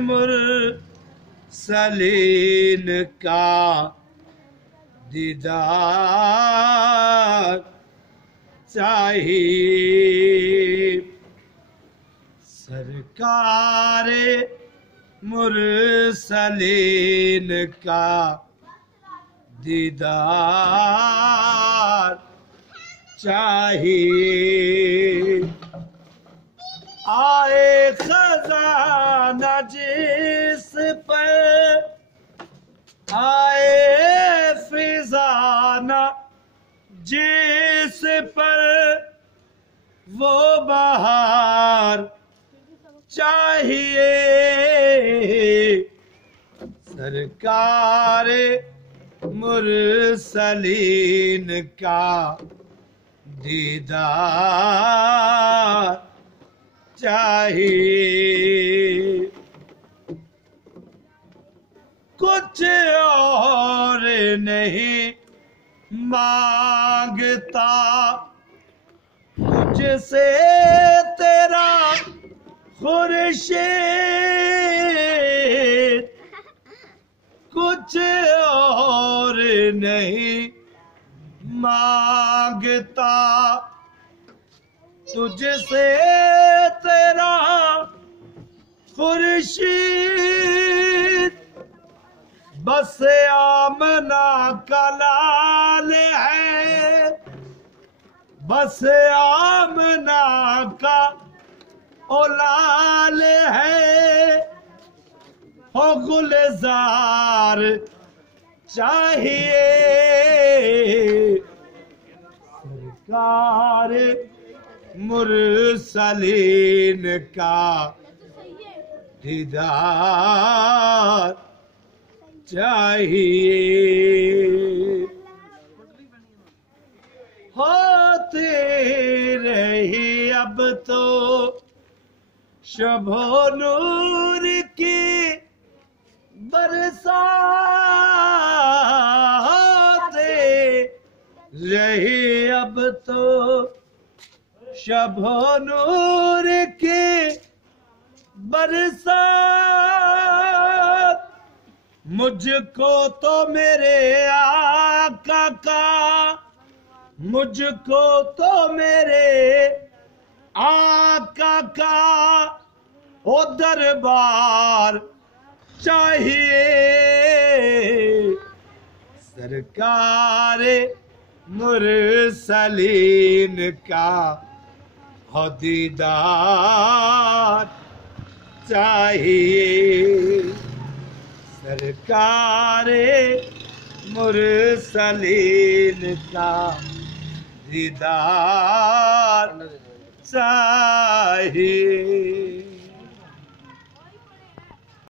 मुरसलीन का दीदार चाहिए। सरकार मुरसलीन का दीदार चाहिए। आए खजाना जिस पर, आए फिजाना जिस पर, वो बहार चाहिए। सरकार मुरसलीन का दीदार चाहिए। कुछ और नहीं मांगता मुझसे तेरा खुर्शीद, कुछ और नहीं मांगता तुझसे तेरा खुर्शीद। बस आमना का लाल है, बस आमना का ओ लाल है। हो गुलजार चाहिए। सरकार मुरसलीन का दीदार चाहिए। होती रही अब तो शबो नूर की बरसात रही अब तो शबो नूर की बरसात। मुझको तो मेरे आका का, मुझको तो मेरे आका का ओ दरबार चाहिए। सरकार मुरसलीन का हो दीदार चाहिए। सरकार मुरसलीन का दीदार चाहिए।